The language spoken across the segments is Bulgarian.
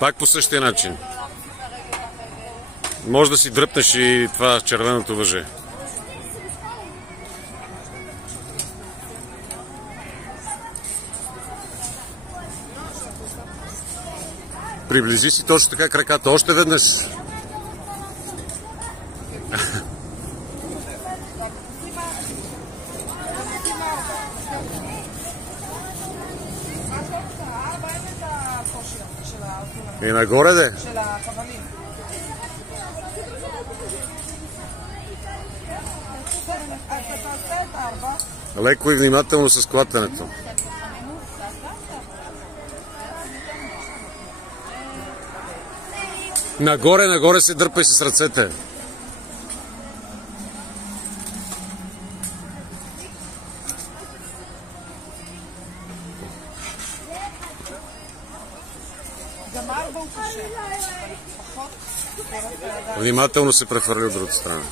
Пак по същия начин. Може да си дръпнеш и това червеното въже. Приближи си точно така краката. Още веднъж. И нагоре де. Леко и внимателно с клатенето. Нагоре, нагоре се дърпай с ръцете. Внимателно се прехвърли от другата страна.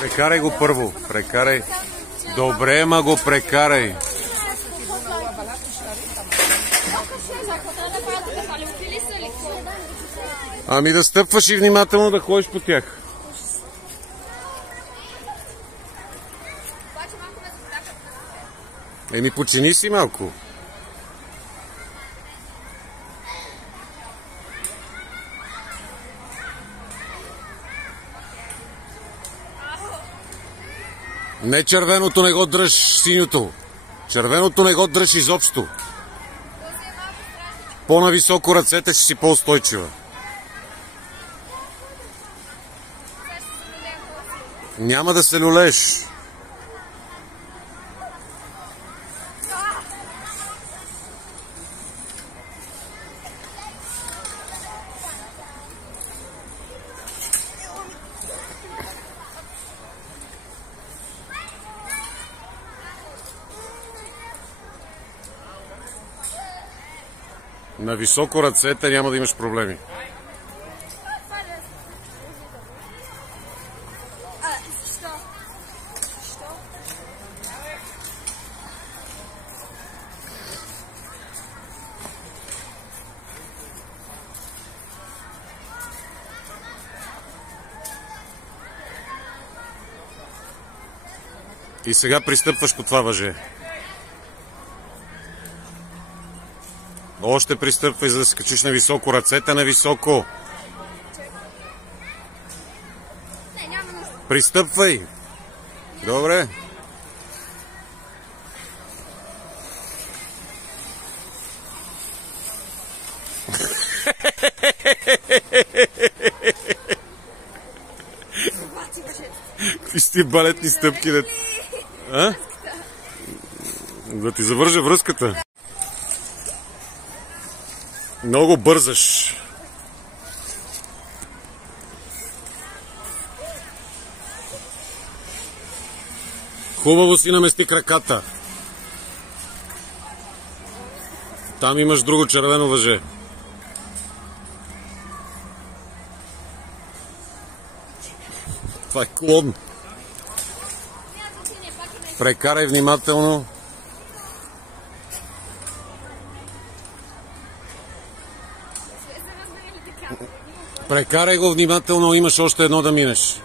Прекарай го първо. Прекарай. Добре, ма го прекарай. Ами да стъпваш и внимателно да ходиш по тях. Еми почини си малко. Не червеното, не го дръж синьото. Червеното не го дръж изобщо. По-нависоко ръцете си по-устойчива. Няма да се люлееш. На високо ръцете няма да имаш проблеми. И сега пристъпваш по това въже. Още пристъпвай, за да се качиш на високо. Ръцете на високо. Пристъпвай. Добре. Какви сте балетни стъпки, да... А? Да ти завържа връзката. Много бързаш. Хубаво си намести краката. Там имаш друго червено въже. Това е клон. Прекарай внимателно. Прекарай го внимателно, имаш още едно да минеш.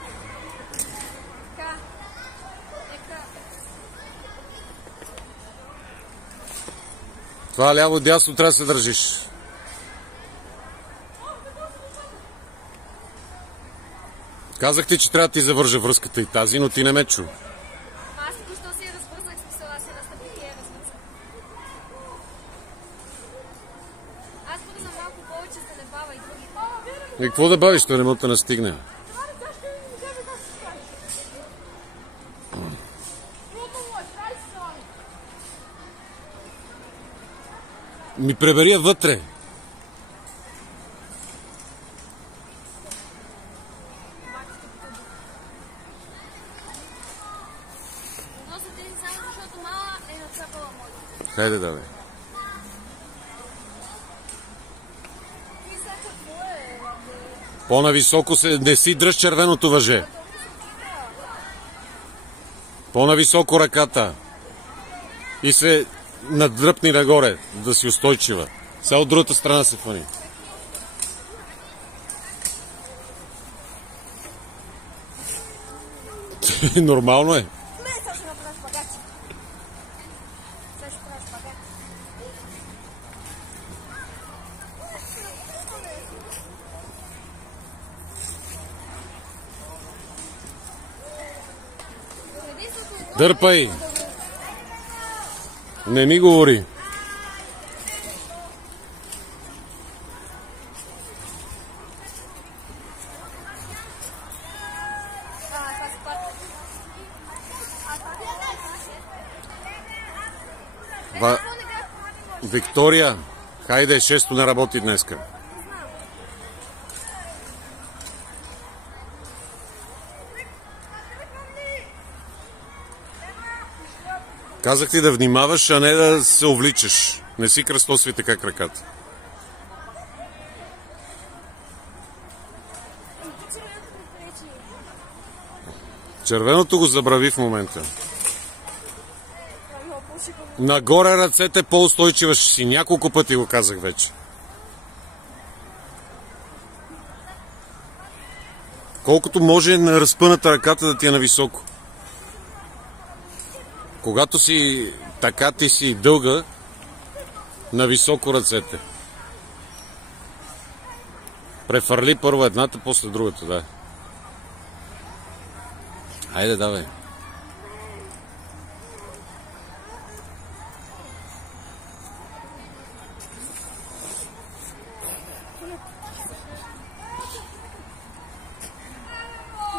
Това ляво-дясно трябва да се държиш. Казах ти, че трябва да ти завържа връзката и тази, но ти не ме чу. Аз току-що си я развързах, смисъл, аз я настъпих и я развързах. Аз бързам малко повече, за да не бава и други. И какво да бавиш, то не мога да настигне? Ми пребери я вътре. Хайде, давай. По-нависоко се... Не си дръж червеното въже. По-нависоко ръката. И се надръпни нагоре, да си устойчива. Сега от другата страна се фани. Нормално е. Дърпай! Не ми говори. Виктория, хайде, 6-то не работи днеска. Казах ти да внимаваш, а не да се увличаш. Не си кръстосвите как ръката. Червеното го забрави в момента. Нагоре ръцете, по-устойчива ще си. Няколко пъти го казах вече. Колкото може на разпъната ръката да ти е нависоко. Когато си така, ти си дълга, нависоко ръцете. Префърли първо едната, после другата, да. Хайде, давай.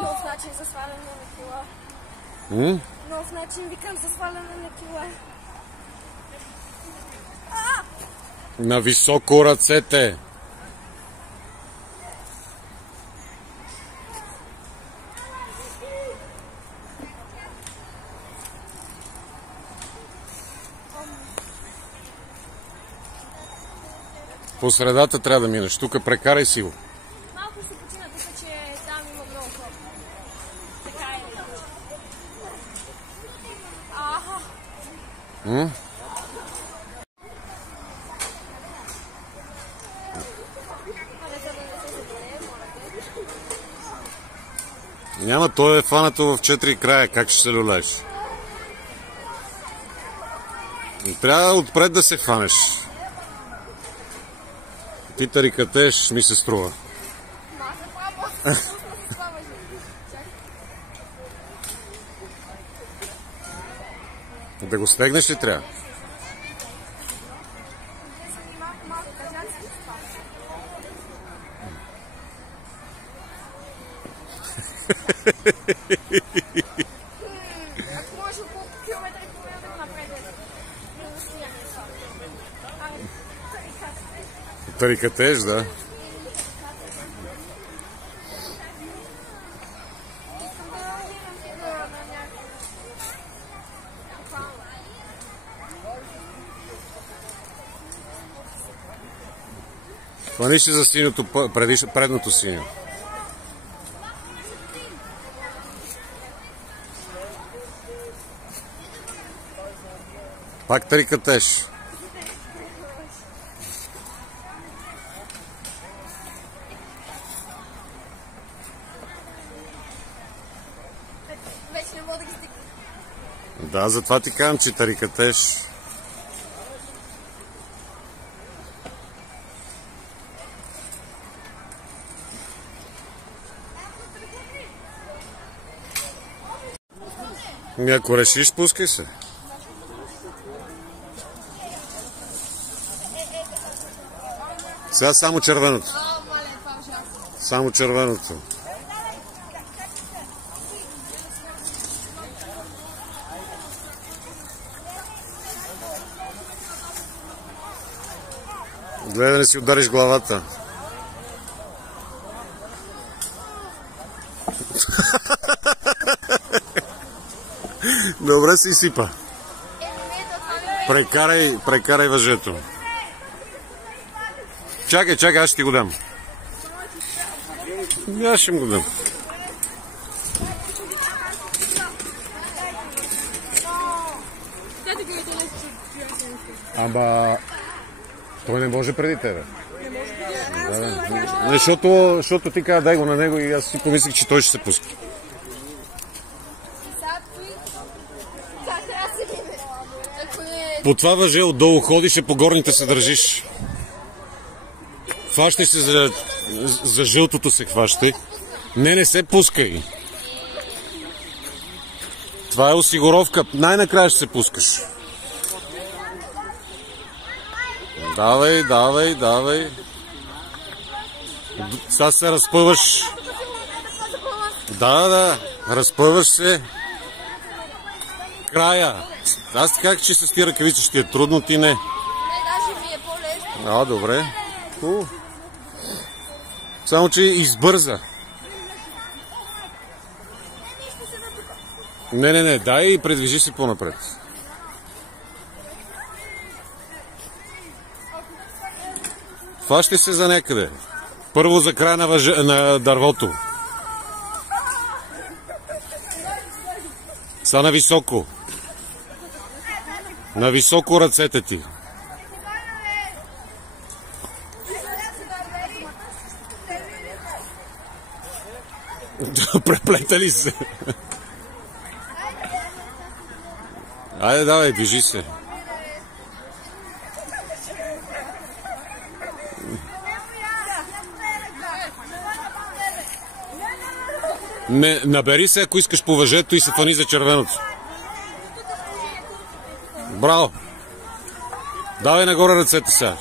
Нов начин за сваляне на кила. Нов начин, викам, за сваляне на кила. Нависоко ръцете. По средата трябва да минеш. Тук прекарай си го. Малко ще почина, тук, че там има много хора. Така е. Аха. Няма, той е фанато в 4 края. Как ще се люлеш? Трябва отпред да се хванеш. Ти тарикатеш, ми се струва. Да го стегнеш ли трябва? Ако може около километра и половина да го напредеш. Тарикатеш, да. Хвани си за синьото, предното синьо. Пак тарикатеш. Вече не мога да ги стигна. Да, затова ти казвам, че тарикатеш. Ако решиш, спускай се. Сега само червеното. Само червеното. Гледай да не си удариш главата. Добре си изсипа. Прекарай въжето. Чакай, аз ще ти го дам. Аз ще му го дам. Ама той не може преди тебе. Да. Защото ти каза дай го на него и аз си помислих, че той ще се пуски. По това въже отдолу ходиш и по горните се държиш. Хващай се за жълтото се хващай. Не се пускай. Това е осигуровка. Най-накрая ще се пускаш. Давай. Сега се разпъваш. Да, разпъваш се. Края. Аз така, че с тия ръкавици ще е трудно, ти не. Не, даже ми е по-лесно. Добре. Само, че избърза. Не, дай и предвижи си по-напред. Хващай се за някъде. Първо за края на дървото. Са на високо. На високо ръцете ти. Преплетали се. Айде, давай, движи се. Не, набери се, ако искаш по въжето и се фани за червеното. Браво! Давай нагоре ръцете сега.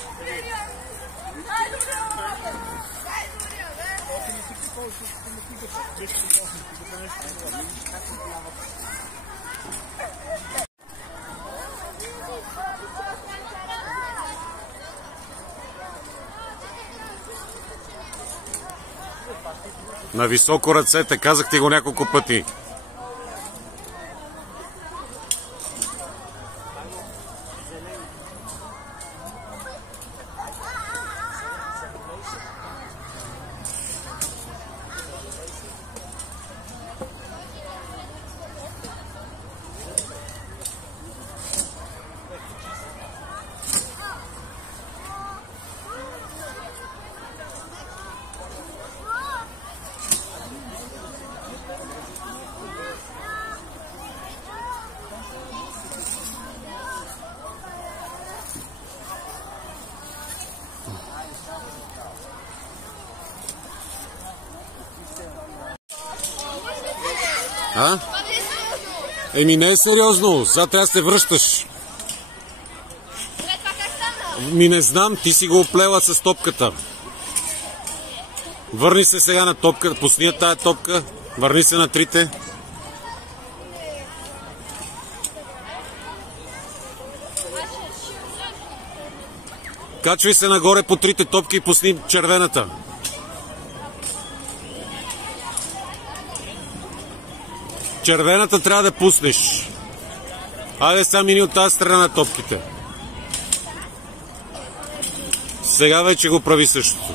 На високо ръцете, казах ти го няколко пъти. Еми не е сериозно, сега трябва да се връщаш. Не знам, ти си го оплела с топката. Върни се сега на топката, пусни тая топка, върни се на трите. Качвай се нагоре по трите топки и пусни червената. Червената трябва да пуснеш. Айде сега мини от тази страна на топките. Сега вече го прави същото.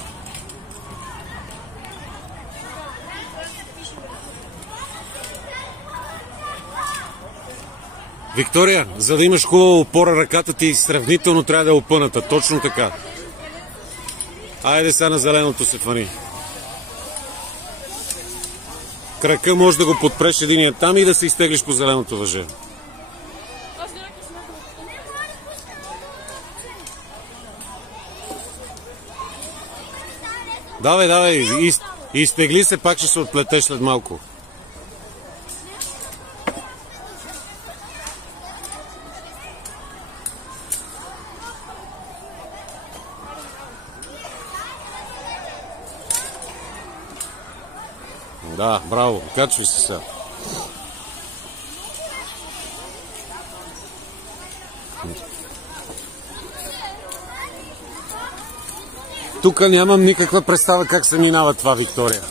Виктория, за да имаш хубава опора, ръката ти сравнително трябва да е опъната. Точно така. Айде сега на зеленото се фани. Крака може да го подпреш единия там и да се изтеглиш по зеленото въже. Давай, изтегли се, пак ще се отплетеш след малко. Да, браво, качвай се сега. Тук нямам никаква представа как се минава това, Виктория.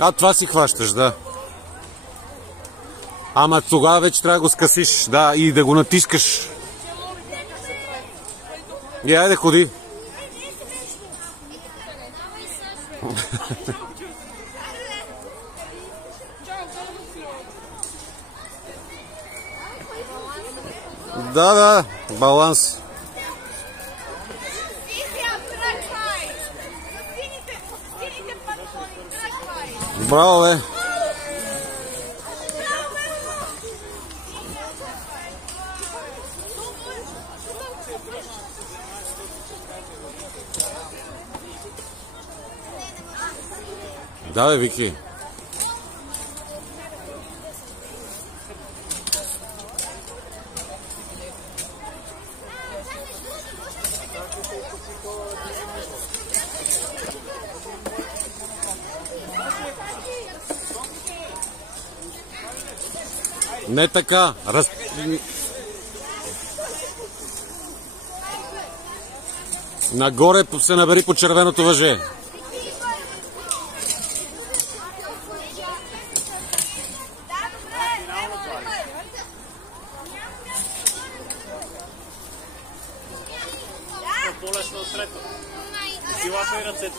А, това си хващаш, да. Ама тогава вече трябва да го скъсиш, да, и да го натискаш. И айде, ходи. Да, баланс. Браво, бе. Да, бе, Вики. Не така. Нагоре се набери по червеното въже.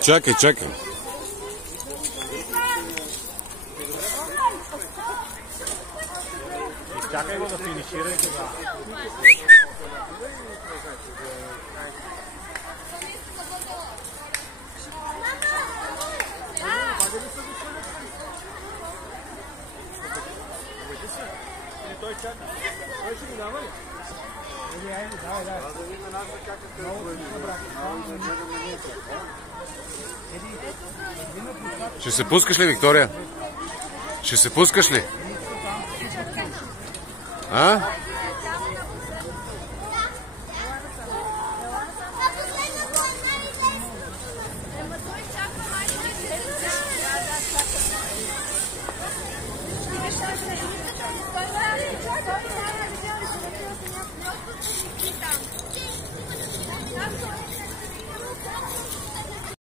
Чакай. Чакай го да финишира и тогава. Той чака. Той ще го дава ли? Давай. Ще се пускаш ли, Виктория? Ще се пускаш ли? А? Thank you.